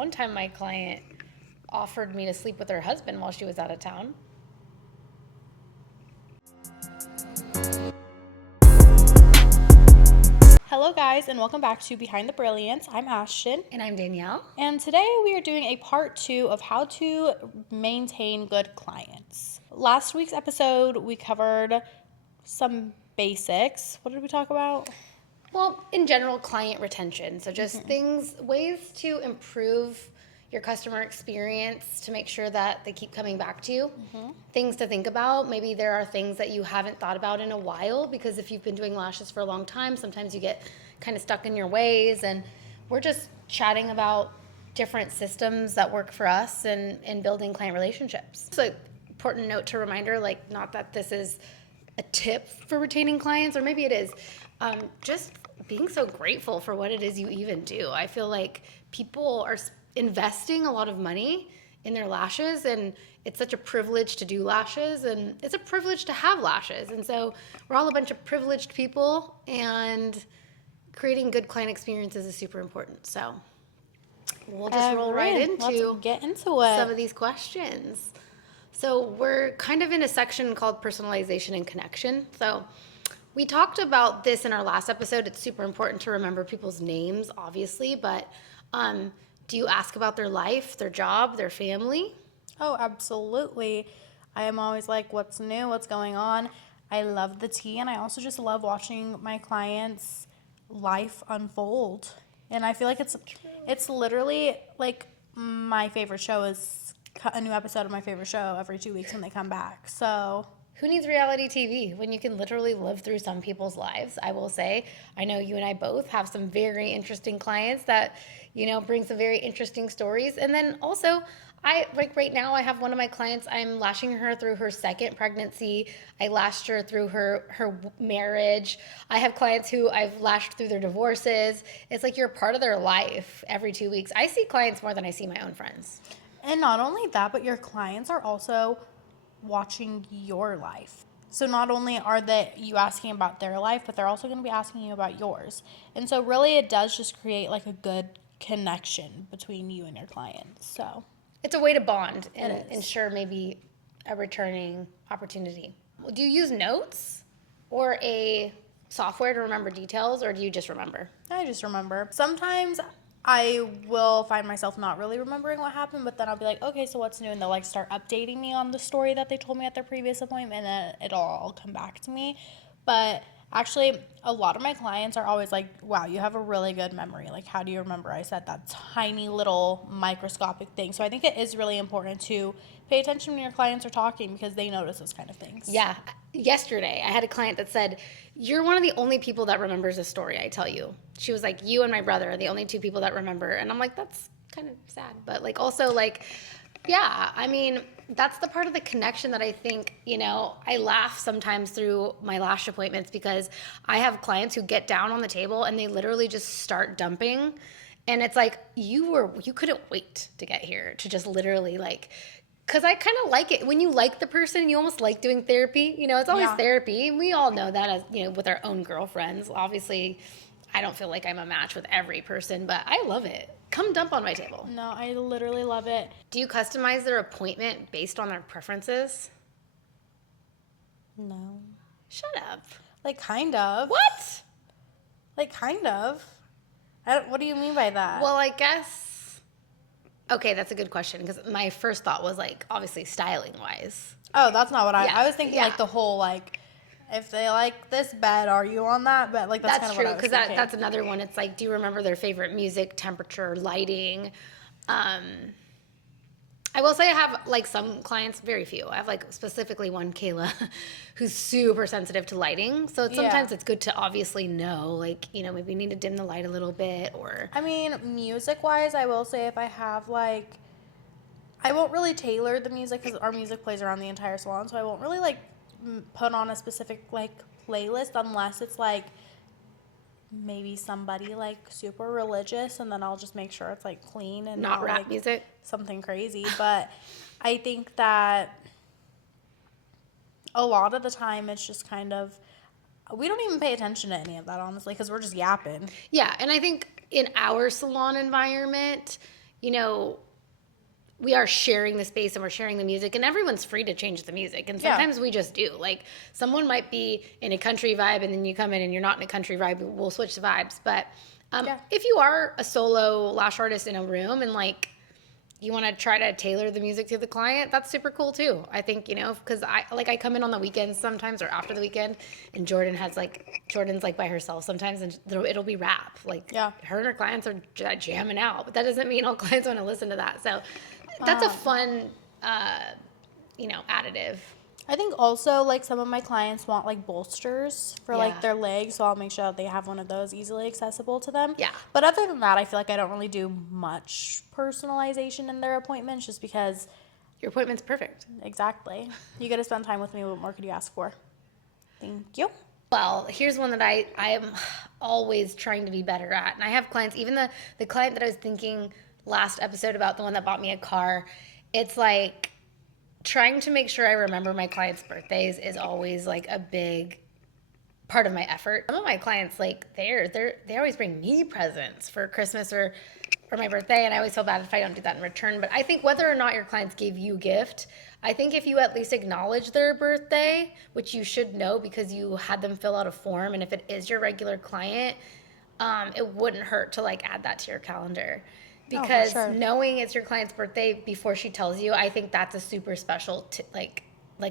one time my client offered me to sleep with her husband while she was out of town. Hello guys, and welcome back to Behind the Brilliance. I'm Ashtyn. And I'm Danielle. And today we are doing a part 2 of how to maintain good clients. Last week's episode, we covered some basics. What did we talk about? Well, in general, client retention. So just ways to improve your customer experience to make sure that they keep coming back to you. Things to think about. Maybe there are things that you haven't thought about in a while, because if you've been doing lashes for a long time, sometimes you get kind of stuck in your ways. And we're just chatting about different systems that work for us and building client relationships. So important note to reminder, like, not that this is a tip for retaining clients, or maybe it is, just being so grateful for what it is you even do. I feel like people are investing a lot of money in their lashes, and it's such a privilege to do lashes, and it's a privilege to have lashes. And so we're all a bunch of privileged people, and creating good client experiences is super important. So we'll just roll right into it. Some of these questions. So we're kind of in a section called personalization and connection. So we talked about this in our last episode. It's super important to remember people's names, obviously, but do you ask about their life, their job, their family? Oh, absolutely. I am always like, what's new, what's going on? I love the tea, and I also just love watching my clients' life unfold. And I feel like it's literally like my favorite show is a new episode of my favorite show every 2 weeks when they come back. So who needs reality TV when you can literally live through some people's lives? I will say, I know you and I both have some very interesting clients that, bring some very interesting stories. And then also, right now, I have one of my clients, I'm lashing her through her second pregnancy. I lashed her through her marriage. I have clients who I've lashed through their divorces. It's like you're part of their life every 2 weeks. I see clients more than I see my own friends. And not only that, but your clients are also watching your life. So not only are you asking about their life, but they're also going to be asking you about yours. And so really it does just create like a good connection between you and your clients. So it's a way to bond and ensure maybe a returning opportunity. Do you use notes or a software to remember details, or do you just remember? I just remember. Sometimes I will find myself not really remembering what happened, but then I'll be like, okay, so what's new? And they'll like start updating me on the story that they told me at their previous appointment, and then it'll all come back to me. But actually, a lot of my clients are always like, wow, you have a really good memory. Like, how do you remember I said that tiny little microscopic thing? So I think it is really important to pay attention when your clients are talking, because they notice those kind of things. Yeah. Yesterday, I had a client that said, you're one of the only people that remembers a story I tell you. She was like, you and my brother are the only two people that remember. And I'm like, that's kind of sad. But like, also like, yeah, I mean, that's the part of the connection that I think, I laugh sometimes through my lash appointments, because I have clients who get down on the table and they literally just start dumping. And it's like, you couldn't wait to get here to just literally like, because I kind of like it. When you like the person, you almost like doing therapy. It's always therapy. And we all know that as, with our own girlfriends. Obviously, I don't feel like I'm a match with every person, but I love it. Come dump on my table. No, I literally love it. Do you customize their appointment based on their preferences? No. Shut up. Like, kind of. What? Like, kind of. What do you mean by that? Well, I guess... Okay, that's a good question, because my first thought was, like, obviously styling-wise. Oh, that's not what I was thinking, like, the whole, like, if they like this bed, are you on that bed? Like, that's kind of true, what I was thinking. because that's another one. It's like, do you remember their favorite music, temperature, lighting? I will say I have, like, some clients, very few. I have, like, specifically one, Kayla, who's super sensitive to lighting. So sometimes it's good to obviously know, like, maybe you need to dim the light a little bit, or... I mean, music-wise, I will say if I have, like... I won't really tailor the music, because our music plays around the entire salon, so I won't really, like, put on a specific, like, playlist unless it's, like... maybe somebody like super religious, and then I'll just make sure it's like clean and not rap like music, something crazy. But I think that a lot of the time it's just kind of, we don't even pay attention to any of that, honestly, because we're just yapping. Yeah, and I think in our salon environment, you know, we are sharing the space and we're sharing the music, and everyone's free to change the music. And sometimes we just do. Like, someone might be in a country vibe and then you come in and you're not in a country vibe, we'll switch the vibes. But if you are a solo lash artist in a room and like you want to try to tailor the music to the client, that's super cool too. I think, because I come in on the weekends sometimes or after the weekend, and Jordan's like by herself sometimes, and it'll be rap. Like, her and her clients are jamming out, but that doesn't mean all clients want to listen to that. So that's a fun, additive. I think also, like, some of my clients want, like, bolsters for, like, their legs, so I'll make sure that they have one of those easily accessible to them. Yeah. But other than that, I feel like I don't really do much personalization in their appointments just because... Your appointment's perfect. Exactly. You get to spend time with me. What more could you ask for? Thank you. Well, here's one that I am always trying to be better at. And I have clients, even the client that I was thinking last episode about, the one that bought me a car, it's like... trying to make sure I remember my clients' birthdays is always like a big part of my effort. Some of my clients, like, they always bring me presents for Christmas or my birthday, and I always feel bad if I don't do that in return. But I think whether or not your clients gave you a gift, I think if you at least acknowledge their birthday, which you should know because you had them fill out a form, and if it is your regular client, it wouldn't hurt to like add that to your calendar. Because knowing it's your client's birthday before she tells you, I think that's a super special like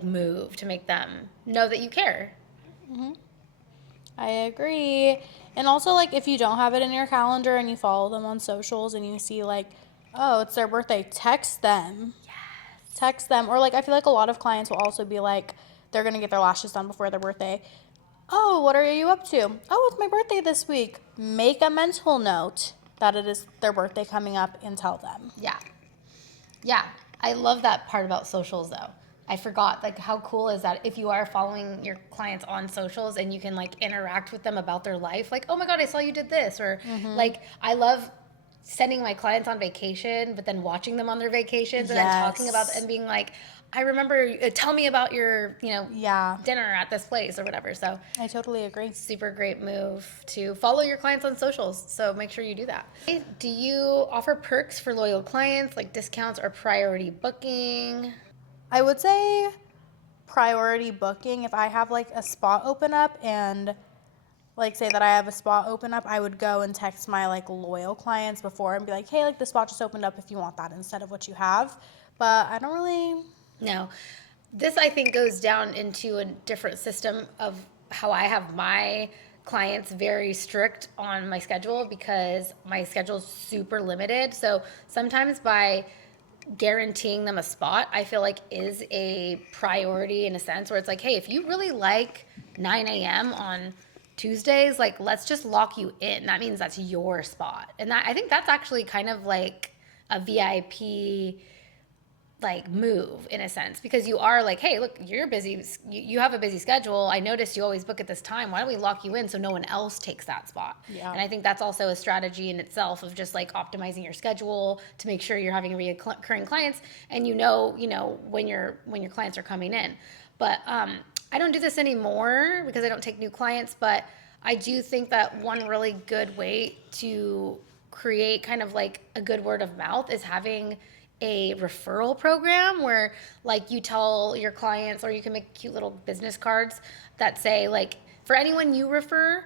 move to make them know that you care. Mm-hmm. I agree. And also, like, if you don't have it in your calendar and you follow them on socials and you see, like, oh, it's their birthday, text them. Yes. Text them. Or, like, I feel like a lot of clients will also be like, they're going to get their lashes done before their birthday. Oh, what are you up to? Oh, it's my birthday this week. Make a mental note that it is their birthday coming up and tell them. Yeah. I love that part about socials, though. I forgot, like, how cool is that if you are following your clients on socials and you can, like, interact with them about their life. Like, oh, my God, I saw you did this. Or, like, I love sending my clients on vacation, but then watching them on their vacations and then talking about and being like, I remember, tell me about your, dinner at this place or whatever. So I totally agree. Super great move to follow your clients on socials. So make sure you do that. Do you offer perks for loyal clients, like discounts or priority booking? I would say priority booking. If I have like a spot open up and like say that I have a spot open up, I would go and text my like loyal clients before and be like, hey, like the spot just opened up if you want that instead of what you have. But I don't really... No. This, I think, goes down into a different system of how I have my clients very strict on my schedule because my schedule is super limited. So sometimes by guaranteeing them a spot, I feel like is a priority in a sense where it's like, hey, if you really like 9 a.m. on Tuesdays, like, let's just lock you in. That means that's your spot. And that, I think that's actually kind of like a VIP like move in a sense because you are like, hey, look, you're busy. You have a busy schedule. I noticed you always book at this time. Why don't we lock you in so no one else takes that spot? Yeah. And I think that's also a strategy in itself of just like optimizing your schedule to make sure you're having recurring clients and you know when your clients are coming in. But I don't do this anymore because I don't take new clients, but I do think that one really good way to create kind of like a good word of mouth is having a referral program where like you tell your clients, or you can make cute little business cards that say like, for anyone you refer,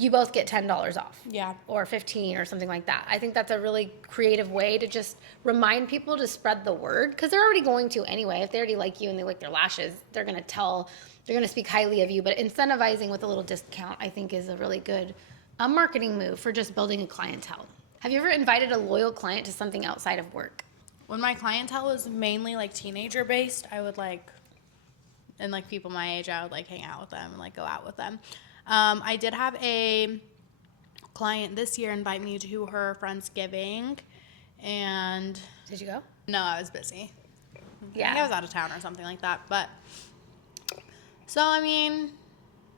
you both get $10 off. Yeah. Or 15 or something like that. I think that's a really creative way to just remind people to spread the word because they're already going to anyway. If they already like you and they like their lashes, they're going to speak highly of you. But incentivizing with a little discount, I think, is a really good marketing move for just building a clientele. Have you ever invited a loyal client to something outside of work? When my clientele was mainly like teenager based, I would like, and like people my age, I would like hang out with them and like go out with them. I did have a client this year invite me to her Friendsgiving, and did you go? No, I was busy. Yeah, I think I was out of town or something like that. But so I mean,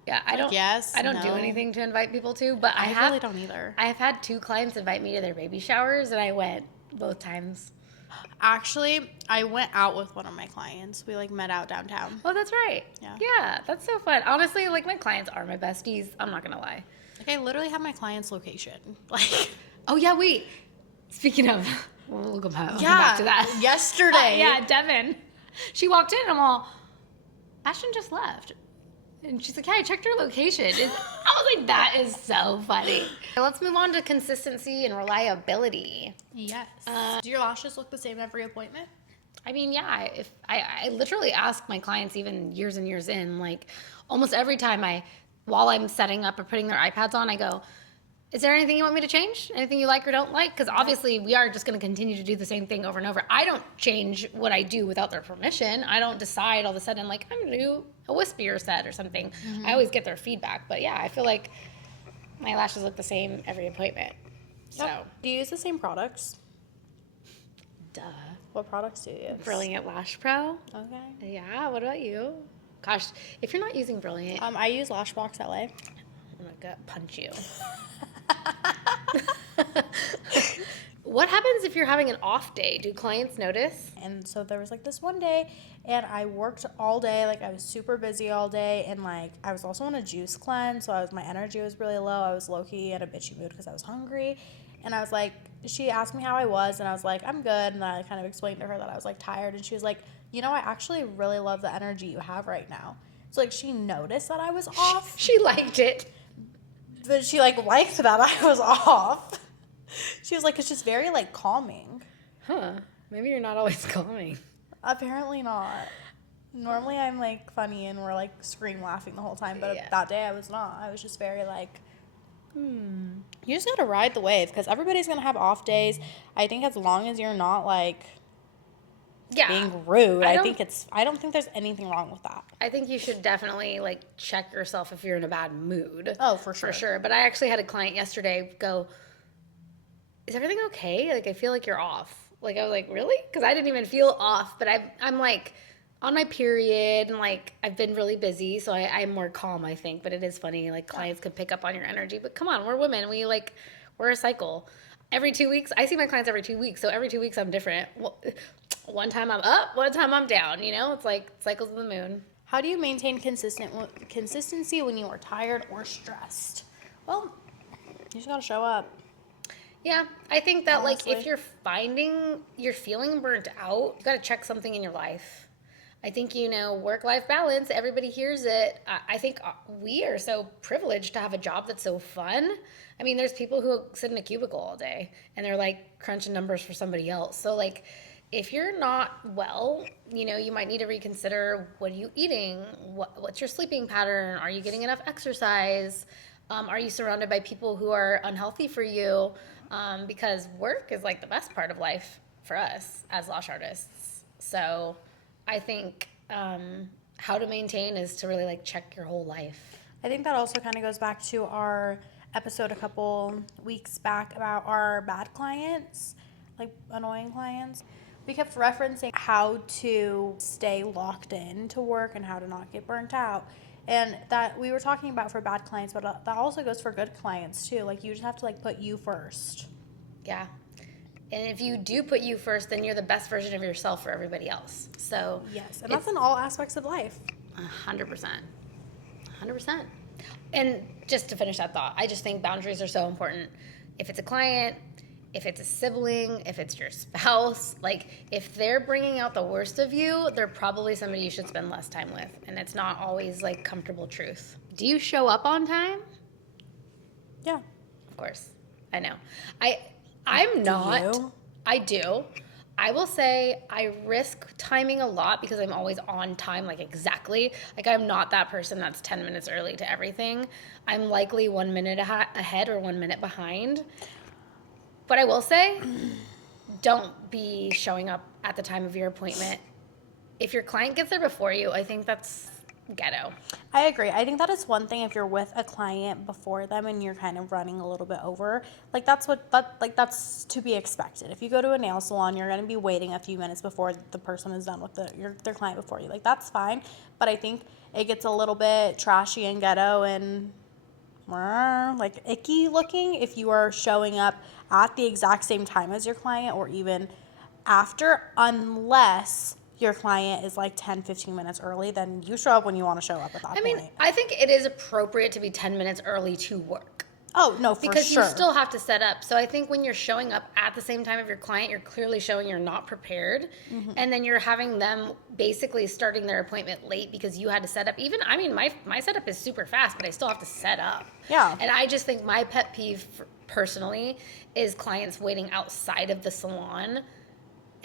yeah, I don't do anything to invite people to, but I really don't either. I have had 2 clients invite me to their baby showers, and I went both times. Actually, I went out with one of my clients. We like met out downtown. Oh, that's right. Yeah, that's so fun. Honestly, like my clients are my besties. I'm not gonna lie. Like I literally have my client's location. Like, oh yeah, wait. Speaking of, We'll go back to that. Yesterday. Yeah, Devin. She walked in and I'm all, Ashtyn just left. And she's like, yeah, I checked her location. I was like, that is so funny. Let's move on to consistency and reliability. Yes. Do your lashes look the same every appointment? I mean, yeah, if I literally ask my clients even years and years in, like almost every time while I'm setting up or putting their iPads on, I go, is there anything you want me to change? Anything you like or don't like? Because obviously we are just going to continue to do the same thing over and over. I don't change what I do without their permission. I don't decide all of a sudden, like, I'm going to do a wispier set or something. Mm-hmm. I always get their feedback. But yeah, I feel like my lashes look the same every appointment. So. Yep. Do you use the same products? Duh. What products do you use? Brilliant Lash Pro. Okay. Yeah, what about you? Gosh, if you're not using Brilliant. I use Lashbox LA. I'm going to punch you. What happens if you're having an off day? Do clients notice? And so there was like this one day and I worked all day, like I was super busy all day, and like I was also on a juice cleanse, so my energy was really low. I was low-key in a bitchy mood because I was hungry, and I was like, she asked me how I was, and I was like, I'm good, and then I kind of explained to her that I was like tired, and she was like, you know, I actually really love the energy you have right now. So like she noticed that I was off. She liked it. But she like liked that I was off. She was like, it's just very like calming. Huh. Maybe you're not always calming. Apparently not. Normally I'm like funny and we're like scream laughing the whole time, but that day I was not. I was just very like, You just gotta ride the wave because everybody's gonna have off days. I think as long as you're not like being rude, I don't think there's anything wrong with that. I think you should definitely like check yourself if you're in a bad mood. Oh, for sure. For sure. But I actually had a client yesterday go, is everything okay? Like, I feel like you're off. Like, I was like, really? Because I didn't even feel off. But I'm like on my period and like I've been really busy. So I'm more calm, I think. But it is funny. Like clients can pick up on your energy. But come on, we're women. We're a cycle. Every 2 weeks, I see my clients every 2 weeks. So every 2 weeks I'm different. One time I'm up, one time I'm down. You know, it's like cycles of the moon. How do you maintain consistency when you are tired or stressed? Well, you just gotta show up. Yeah, I think that Honestly. like if you're feeling burnt out, you got to check something in your life. I think, work-life balance, everybody hears it. I think we are so privileged to have a job that's so fun. I mean, there's people who sit in a cubicle all day and they're like crunching numbers for somebody else. So like if you're not well, you might need to reconsider, what are you eating? What's your sleeping pattern? Are you getting enough exercise? Are you surrounded by people who are unhealthy for you? Because work is like the best part of life for us as lash artists. So I think how to maintain is to really like check your whole life. I think that also kind of goes back to our episode a couple weeks back about our bad clients, like annoying clients. We kept referencing how to stay locked in to work and how to not get burnt out. And that we were talking about for bad clients, but that also goes for good clients too. Like you just have to like put you first. Yeah. And if you do put you first, then you're the best version of yourself for everybody else. So yes, and that's in all aspects of life. 100%. 100%. And just to finish that thought, I just think boundaries are so important. If it's a client, if it's a sibling, if it's your spouse, like if they're bringing out the worst of you, they're probably somebody you should spend less time with. And it's not always like comfortable truth. Do you show up on time? Yeah. Of course. I know. I'm not. Do you? I do. I will say I risk timing a lot because I'm always on time, like exactly. Like I'm not that person that's 10 minutes early to everything. I'm likely 1 minute ahead or 1 minute behind. But I will say, don't be showing up at the time of your appointment. If your client gets there before you, I think that's ghetto. I agree. I think that is one thing if you're with a client before them and you're kind of running a little bit over. Like that's to be expected. If you go to a nail salon, you're going to be waiting a few minutes before the person is done with their client before you. Like that's fine. But I think it gets a little bit trashy and ghetto and like icky looking if you are showing up at the exact same time as your client or even after, unless your client is like 10, 15 minutes early, then you show up when you want to show up at that point. I mean, I think it is appropriate to be 10 minutes early to work. Oh, no, for because sure. you still have to set up. So I think when you're showing up at the same time of your client, you're clearly showing you're not prepared. And then you're having them basically starting their appointment late because you had to set up. Even, I mean, my setup is super fast, but I still have to set up. Yeah. And I just think my pet peeve personally is clients waiting outside of the salon.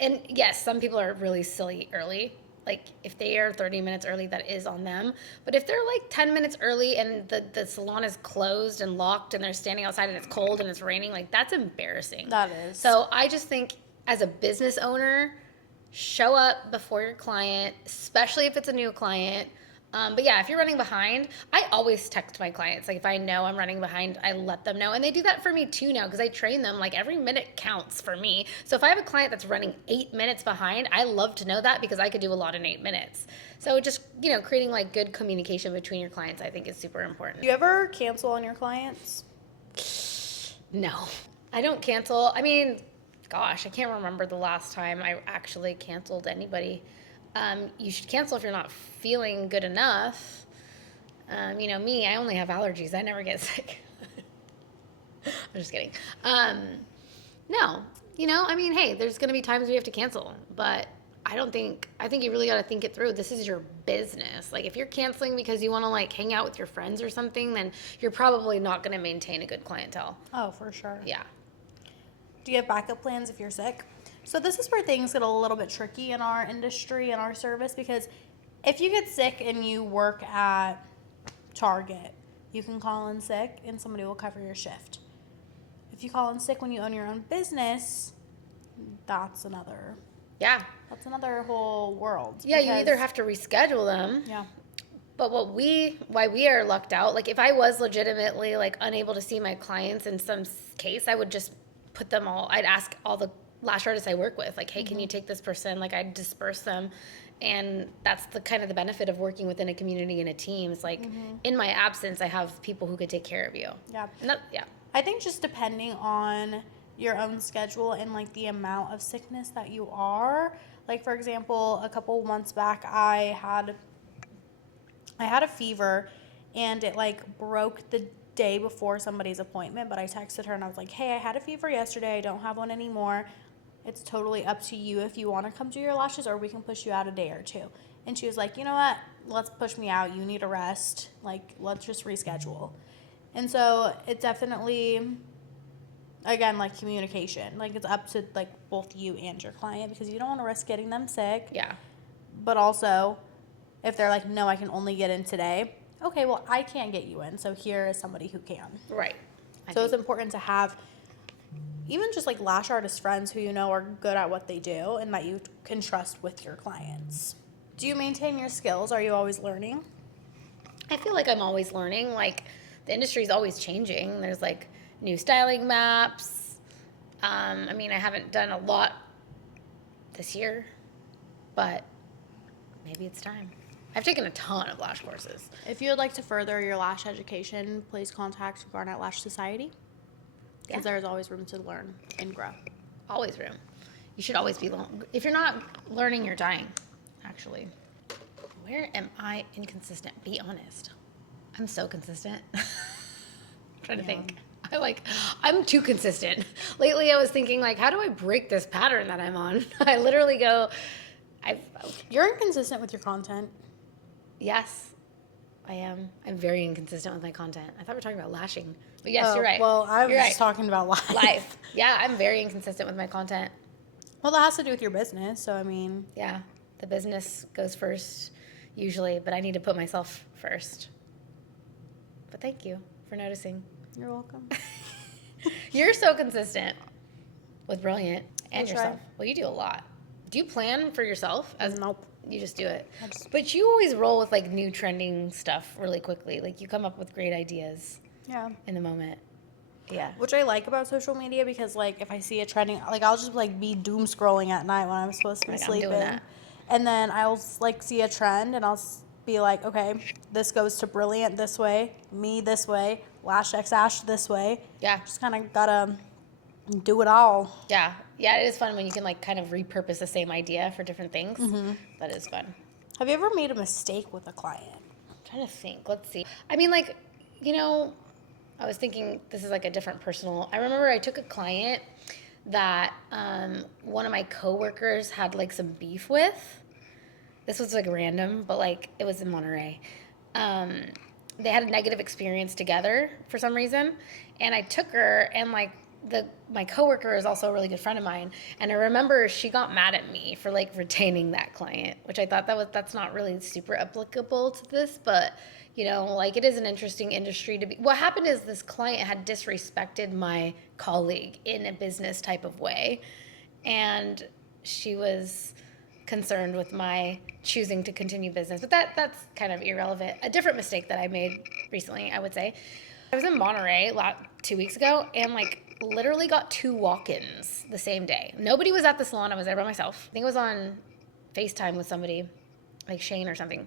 And yes, some people are really silly early. Like, if they are 30 minutes early, that is on them. But if they're like 10 minutes early and the salon is closed and locked and they're standing outside and it's cold and it's raining, like, that's embarrassing. That is. So I just think as a business owner, show up before your client, especially if it's a new client. But yeah, if you're running behind, I always text my clients. Like, if I know I'm running behind, I let them know. And they do that for me too now because I train them. Like, every minute counts for me. So if I have a client that's running 8 minutes behind, I love to know that because I could do a lot in 8 minutes. So just, creating like good communication between your clients, I think is super important. Do you ever cancel on your clients? No, I don't cancel. I mean, gosh, I can't remember the last time I actually canceled anybody. You should cancel if you're not feeling good enough. Me, I only have allergies. I never get sick. I'm just kidding. No, I mean, hey, there's going to be times we have to cancel, but I think you really got to think it through. This is your business. Like, if you're canceling because you want to like hang out with your friends or something, then you're probably not going to maintain a good clientele. Oh, for sure. Yeah. Do you have backup plans if you're sick? So this is where things get a little bit tricky in our industry and our service, because if you get sick and you work at Target, you can call in sick and somebody will cover your shift. If you call in sick when you own your own business, that's another whole world. Yeah, you either have to reschedule them. Yeah. But why we are lucked out, like, if I was legitimately like unable to see my clients in some case, I would just put them all, I'd ask all the lash artists I work with, like, hey, can you take this person? Like, I'd disperse them. And that's the kind of the benefit of working within a community and a team. It's like, in my absence, I have people who could take care of you. Yeah. Yeah. I think just depending on your own schedule and like the amount of sickness that you are. Like, for example, a couple months back, I had a fever and it like broke the day before somebody's appointment, but I texted her and I was like, hey, I had a fever yesterday. I don't have one anymore. It's totally up to you if you want to come do your lashes, or we can push you out a day or two. And she was like, you know what? Let's push me out. You need a rest. Like, let's just reschedule. And so it definitely, again, like communication. Like, it's up to like both you and your client, because you don't want to risk getting them sick. Yeah. But also, if they're like, no, I can only get in today. Okay, well, I can't get you in, so here is somebody who can. Right. So it's important to have even just like lash artist friends who you know are good at what they do and that you can trust with your clients. Do you maintain your skills? Are you always learning? I feel like I'm always learning. Like, the industry is always changing. There's like new styling maps. I mean, I haven't done a lot this year, but maybe it's time. I've taken a ton of lash courses. If you would like to further your lash education, please contact Garnet Lash Society, because there's always room to learn and grow. Always room. You should always be if you're not learning, you're dying, actually. Where am I inconsistent? Be honest. I'm so consistent. I'm trying to think. I'm too consistent. Lately, I was thinking, like, how do I break this pattern that I'm on? I literally go, You're inconsistent with your content. Yes, I am. I'm very inconsistent with my content. I thought we were talking about lashing. But yes, you're right. Well, I was You're just right. talking about life. Life. Yeah, I'm very inconsistent with my content. Well, that has to do with your business, so I mean. Yeah, the business goes first usually, but I need to put myself first. But thank you for noticing. You're welcome. You're so consistent with Brilliant and I'll try. yourself. Well, you do a lot. Do you plan for yourself? Nope. You just do it. But you always roll with like new trending stuff really quickly. Like, you come up with great ideas. Yeah. In the moment. Yeah. Which I like about social media, because like if I see a trending, like I'll just like be doom scrolling at night when I'm supposed to be sleeping. I'm doing that. And then I'll like see a trend and I'll be like, okay, this goes to Brilliant this way, me this way, Lash X Ash this way. Yeah. Just kind of gotta do it all. Yeah. Yeah, it is fun when you can like kind of repurpose the same idea for different things. Mm-hmm. That is fun. Have you ever made a mistake with a client? I'm trying to think. Let's see. I mean, like, I was thinking this is like a different personal. I remember I took a client that one of my coworkers had like some beef with. This was like random, but like it was in Monterey. Um, they had a negative experience together for some reason, and I took her and like my coworker is also a really good friend of mine, and I remember she got mad at me for like retaining that client, which I thought that's not really super applicable to this, but like it is an interesting industry to be. What happened is this client had disrespected my colleague in a business type of way, and she was concerned with my choosing to continue business. But that's kind of irrelevant. A different mistake that I made recently, I would say. I was in Monterey 2 weeks ago and like literally got 2 walk-ins the same day. Nobody was at the salon. I was there by myself. I think I was on FaceTime with somebody, like Shane or something.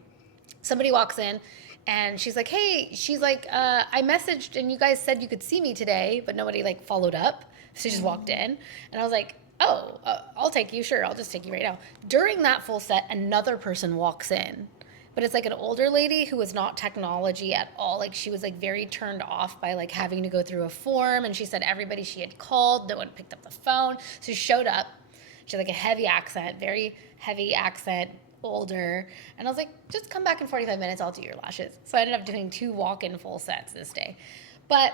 Somebody walks in and she's like, hey, I messaged and you guys said you could see me today, but nobody like followed up. So she just walked in and I was like, oh, I'll take you. Sure, I'll just take you right now. During that full set, another person walks in. But it's like an older lady who was not technology at all. Like she was like very turned off by like having to go through a form. And she said everybody she had called, no one picked up the phone. So she showed up. She had like a heavy accent, very heavy accent, older. And I was like, just come back in 45 minutes. I'll do your lashes. So I ended up doing 2 walk-in full sets this day. But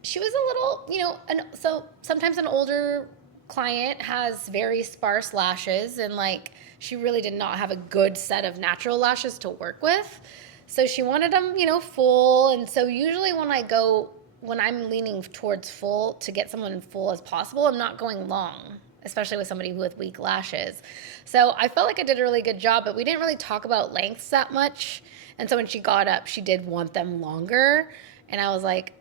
she was a little, so sometimes an older client has very sparse lashes and like she really did not have a good set of natural lashes to work with. So she wanted them, full. And so usually when I'm leaning towards full to get someone full as possible, I'm not going long, especially with somebody with weak lashes. So I felt like I did a really good job, but we didn't really talk about lengths that much. And so when she got up, she did want them longer. And I was like,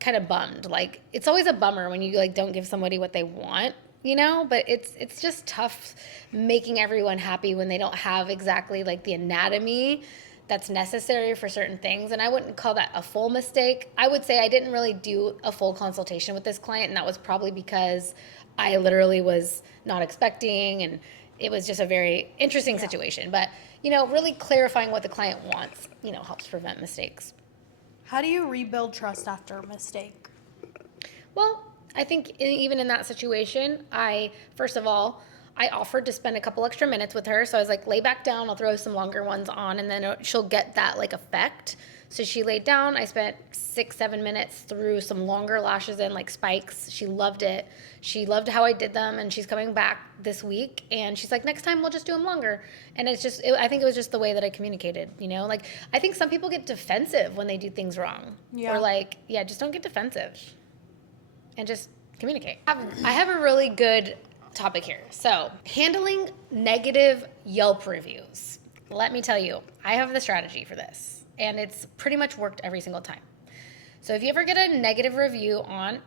kind of bummed. Like it's always a bummer when you like don't give somebody what they want, but it's just tough making everyone happy when they don't have exactly like the anatomy that's necessary for certain things. And I wouldn't call that a full mistake. I would say I didn't really do a full consultation with this client, and that was probably because I literally was not expecting, and it was just a very interesting situation. But really clarifying what the client wants helps prevent mistakes. How do you rebuild trust after a mistake? Well, I think even in that situation, first of all, I offered to spend a couple extra minutes with her. So I was like, lay back down, I'll throw some longer ones on, and then she'll get that like effect. So she laid down. I spent 6-7 minutes through some longer lashes in, like spikes. She loved it. She loved how I did them, and she's coming back this week. And she's like, next time we'll just do them longer. And I think it was just the way that I communicated, Like, I think some people get defensive when they do things wrong. Yeah. Or like, just don't get defensive. And just communicate. I have a really good topic here. So, handling negative Yelp reviews. Let me tell you, I have the strategy for this, and it's pretty much worked every single time. So, if you ever get a negative review on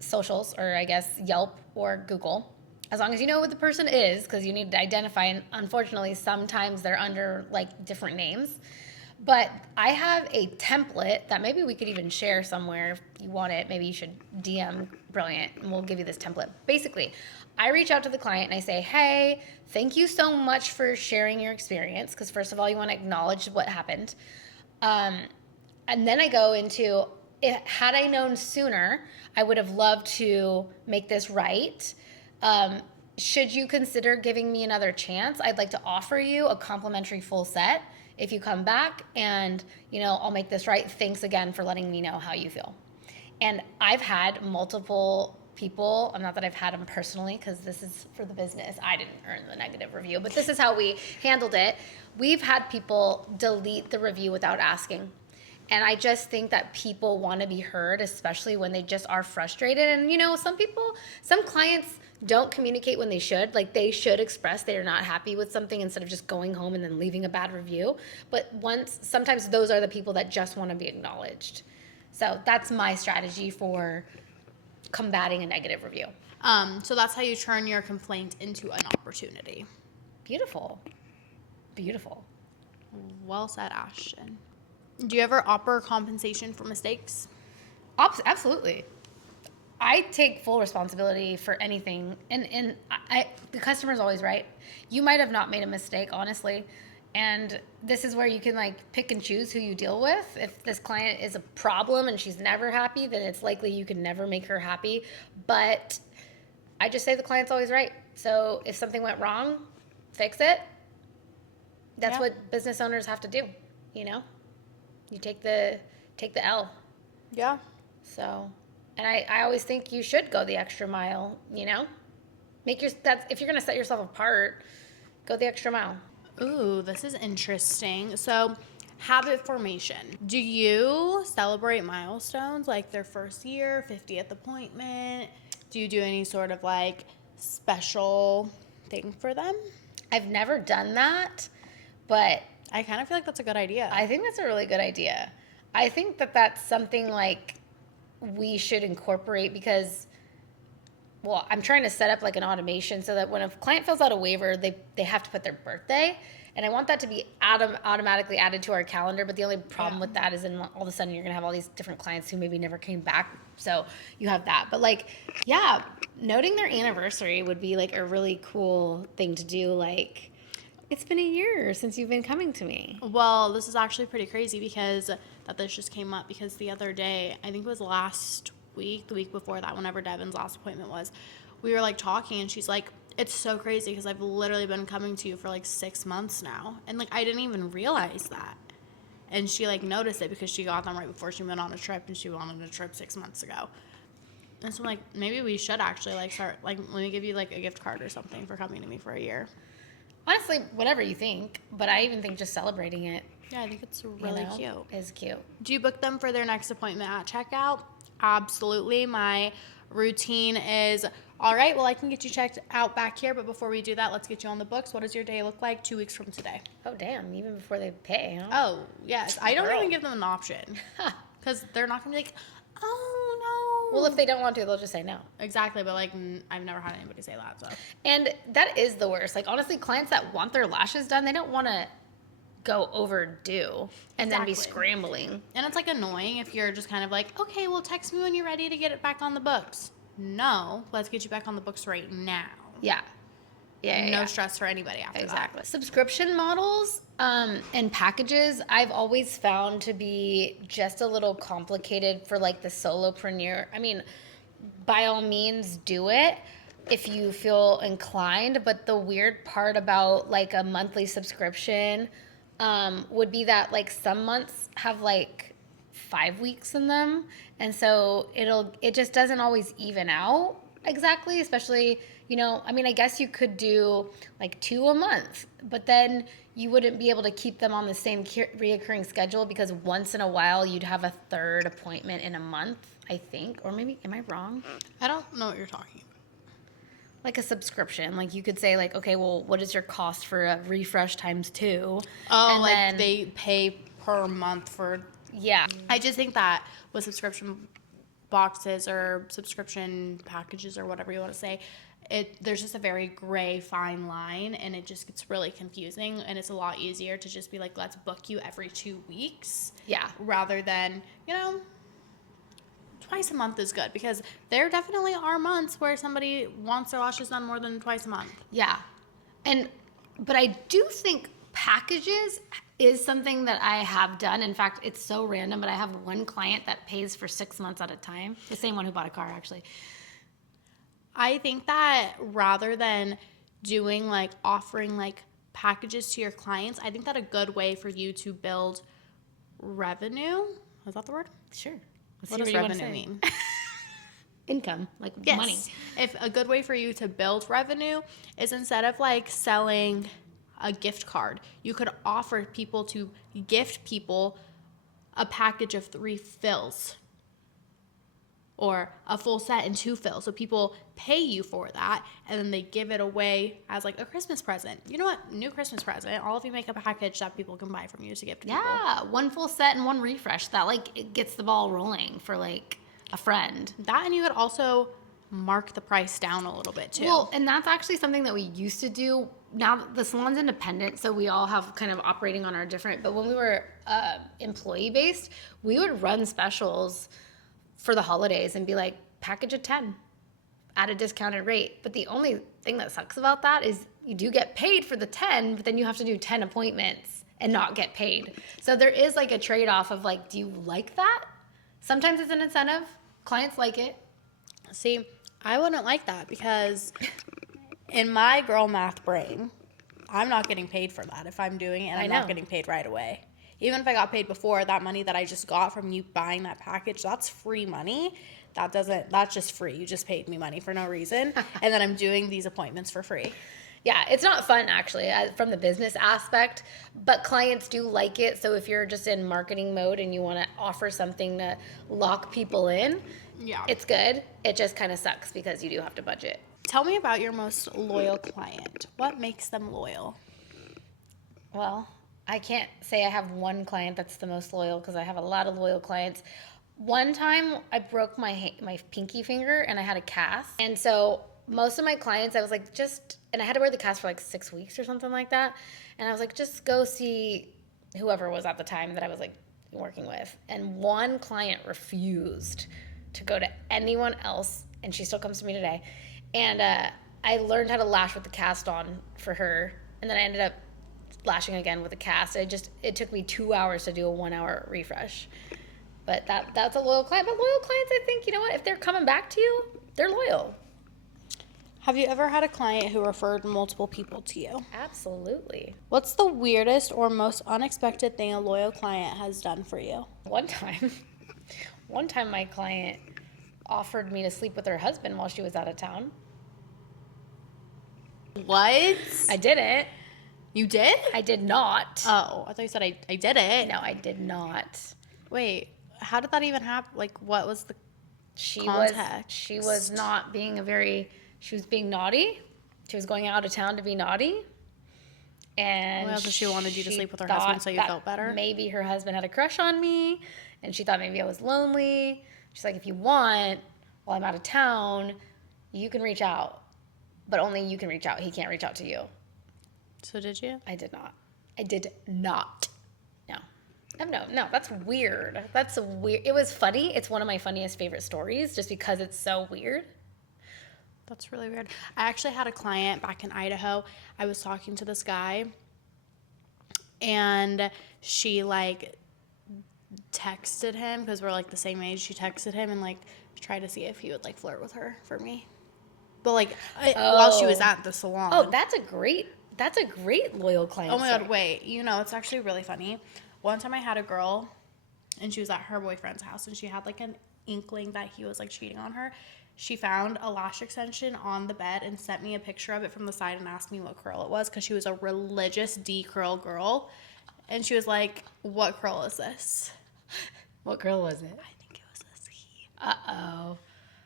socials, or I guess Yelp or Google, as long as you know who the person is, because you need to identify, and unfortunately, sometimes they're under like different names. But I have a template that maybe we could even share somewhere if you want it. Maybe you should DM Brilliant and we'll give you this template. Basically, I reach out to the client and I say, hey, thank you so much for sharing your experience. Because first of all, you want to acknowledge what happened. And then I go into, had I known sooner, I would have loved to make this right. Should you consider giving me another chance? I'd like to offer you a complimentary full set if you come back, and I'll make this right. Thanks again for letting me know how you feel. And I've had multiple people, not that I've had them personally because this is for the business, I didn't earn the negative review, but this is how we handled it. We've had people delete the review without asking. And I just think that people want to be heard, especially when they just are frustrated. And some clients don't communicate when they should. Like, they should express they're not happy with something instead of just going home and then leaving a bad review. But sometimes those are the people that just want to be acknowledged. So that's my strategy for combating a negative review. So that's how you turn your complaint into an opportunity. Beautiful. Beautiful. Well said, Ashton. Do you ever offer compensation for mistakes? Absolutely. I take full responsibility for anything, and the customer's always right. You might have not made a mistake, honestly, And this is where you can like pick and choose who you deal with. If this client is a problem and she's never happy, then it's likely you can never make her happy. But I just say the client's always right. So if something went wrong, fix it. That's what business owners have to do, you know? You take the L. Yeah. So, and I always think you should go the extra mile, you know? If you're going to set yourself apart, go the extra mile. Ooh, this is interesting. So, habit formation. Do you celebrate milestones like their first year, 50th appointment? Do you do any sort of like special thing for them? I've never done that, but I kind of feel like that's a good idea. I think that's a really good idea. I think that that's something like we should incorporate because, well, I'm trying to set up like an automation so that when a client fills out a waiver, they have to put their birthday. And I want that to be automatically added to our calendar. But the only problem with that is then all of a sudden you're going to have all these different clients who maybe never came back. So you have that. But like, yeah, noting their anniversary would be like a really cool thing to do. Like, it's been a year since you've been coming to me. Well, this is actually pretty crazy because this just came up because the other day, I think it was last week, the week before that, whenever Devin's last appointment was, we were like talking and she's like, it's so crazy because I've literally been coming to you for like 6 months now. And like, I didn't even realize that. And she like noticed it because she got them right before she went on a trip and she went on a trip 6 months ago. And so I'm like, maybe we should actually like start, like, let me give you like a gift card or something for coming to me for a year. Honestly, whatever you think, but I even think just celebrating it. Yeah, I think it's really cute. Is cute. Do you book them for their next appointment at checkout? Absolutely. My routine is, all right, well, I can get you checked out back here, but before we do that, let's get you on the books. What does your day look like 2 weeks from today? Oh, damn. Even before they pay, huh? Oh, yes. I don't even give them an option because they're not going to be like, oh, no. Well, if they don't want to, they'll just say no. Exactly, but like I've never had anybody say that. So. And that is the worst. Like, honestly, clients that want their lashes done, they don't want to go overdue and then be scrambling. And it's like annoying if you're just kind of like, okay, well, text me when you're ready to get it back on the books. No, let's get you back on the books right now. Yeah. No stress for anybody after that. Subscription models and packages, I've always found to be just a little complicated for like the solopreneur. I mean, by all means, do it if you feel inclined. But the weird part about like a monthly subscription would be that like some months have like 5 weeks in them, and so it just doesn't always even out exactly, especially, you know, I mean, I guess you could do like 2 a month, but then you wouldn't be able to keep them on the same reoccurring schedule because once in a while you'd have a third appointment in a month, I think. Or maybe, am I wrong? I don't know what you're talking about. Like a subscription. Like you could say like, okay, well, what is your cost for a refresh times 2? Oh, and like then they pay per month for... Yeah. I just think that with subscription boxes or subscription packages or whatever you want to say, there's just a very gray fine line, and it just gets really confusing, and it's a lot easier to just be like, let's book you every 2 weeks. Yeah. Rather than, you know, twice a month is good, because there definitely are months where somebody wants their lashes done more than twice a month. Yeah. But I do think packages is something that I have done. In fact, it's so random, but I have one client that pays for 6 months at a time. The same one who bought a car, actually. I think that rather than doing like offering like packages to your clients, I think that a good way for you to build revenue, is that the word? Sure. What does revenue mean? Income, like yes. money. If a good way for you to build revenue is instead of like selling a gift card, you could offer people to gift people a package of 3 fills or a full set and 2 fills. So people pay you for that, and then they give it away as like a Christmas present. You know what? New Christmas present. All of you make a package that people can buy from you to give to people. Yeah, 1 full set and 1 refresh. That like it gets the ball rolling for like a friend. That, and you could also mark the price down a little bit too. Well, and that's actually something that we used to do. Now the salon's independent, so we all have kind of operating on our different, but when we were employee based, we would run specials for the holidays and be like, package of 10 at a discounted rate. But the only thing that sucks about that is you do get paid for the 10, but then you have to do 10 appointments and not get paid. So there is like a trade-off of like, do you like that? Sometimes it's an incentive. Clients like it. See, I wouldn't like that because in my girl math brain, I'm not getting paid for that if I'm doing it and I'm not getting paid right away. Even if I got paid before, that money that I just got from you buying that package, that's free money. That's just free. You just paid me money for no reason. And then I'm doing these appointments for free. Yeah, it's not fun actually from the business aspect, but clients do like it. So if you're just in marketing mode and you want to offer something to lock people in, it's good. It just kind of sucks because you do have to budget. Tell me about your most loyal client. What makes them loyal? Well, I can't say I have one client that's the most loyal because I have a lot of loyal clients. One time I broke my pinky finger and I had a cast. And so most of my clients, I was like, and I had to wear the cast for like 6 weeks or something like that. And I was like, just go see whoever was at the time that I was like working with. And one client refused to go to anyone else. And she still comes to me today. And I learned how to lash with the cast on for her. And then I ended up lashing again with a cast. It took me 2 hours to do a 1 hour refresh. But that's a loyal client. But loyal clients, I think, you know what? If they're coming back to you, they're loyal. Have you ever had a client who referred multiple people to you? Absolutely. What's the weirdest or most unexpected thing a loyal client has done for you? One time my client offered me to sleep with her husband while she was out of town. What? I didn't. You did? I did not. Oh, I thought you said I did it. No, I did not. Wait, how did that even happen? Like, what was the context? She was not being she was being naughty. She was going out of town to be naughty. And well, she wanted you to sleep with her husband so you felt better? Maybe her husband had a crush on me, and she thought maybe I was lonely. She's like, if you want, while I'm out of town, you can reach out. But only you can reach out. He can't reach out to you. So did you? I did not. I did not. No, that's weird. That's weird. It was funny. It's one of my funniest favorite stories just because it's so weird. That's really weird. I actually had a client back in Idaho. I was talking to this guy, and she, like, texted him because we're, like, the same age. She texted him and, like, tried to see if he would, like, flirt with her for me. But, like, while she was at the salon. Oh, that's a great loyal client. Oh, my God, wait. You know, it's actually really funny. One time I had a girl, and she was at her boyfriend's house, and she had, like, an inkling that he was, like, cheating on her. She found a lash extension on the bed and sent me a picture of it from the side and asked me what curl it was because she was a religious D-curl girl. And she was like, what curl is this? What curl was it? I think it was a C. Uh-oh.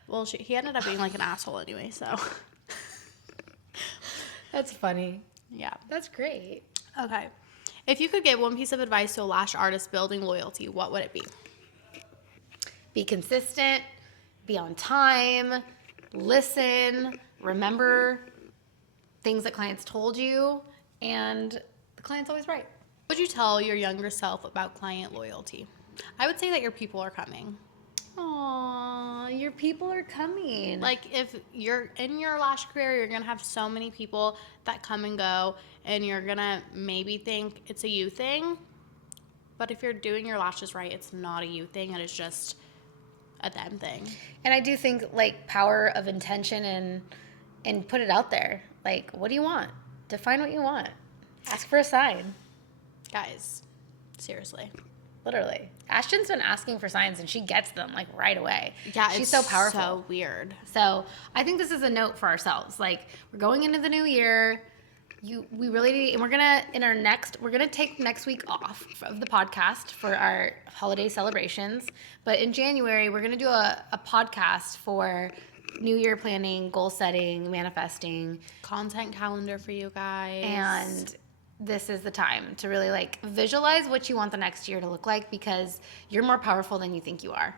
Well, he ended up being like an asshole anyway, so. That's funny. Yeah. That's great. Okay. If you could give one piece of advice to a lash artist building loyalty, what would it be? Be consistent. Be on time, listen, remember things that clients told you, and the client's always right. What would you tell your younger self about client loyalty? I would say that your people are coming. Aw, your people are coming. Like, if you're in your lash career, you're going to have so many people that come and go, and you're going to maybe think it's a you thing. But if you're doing your lashes right, it's not a you thing, and it's just a them thing. And I do think, like, power of intention and put it out there. Like, what do you want? Define what you want. Ask for a sign. Guys, seriously. Literally. Ashtyn's been asking for signs, and she gets them, like, right away. Yeah, she's it's so powerful. So weird. So I think this is a note for ourselves. Like, we're going into the new year. We really need, and we're gonna take next week off of the podcast for our holiday celebrations. But in January, we're gonna do a podcast for New Year planning, goal setting, manifesting, content calendar for you guys. And this is the time to really, like, visualize what you want the next year to look like because you're more powerful than you think you are.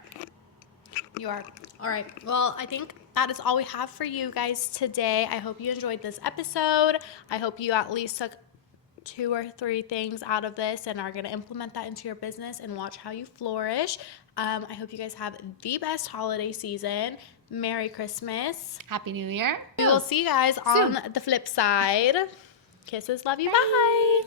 You are. All right. Well, I think that is all we have for you guys today. I hope you enjoyed this episode. I hope you at least took 2 or 3 things out of this and are going to implement that into your business and watch how you flourish. I hope you guys have the best holiday season. Merry Christmas. Happy New Year. We will see you guys on the flip side. Kisses, love you, bye.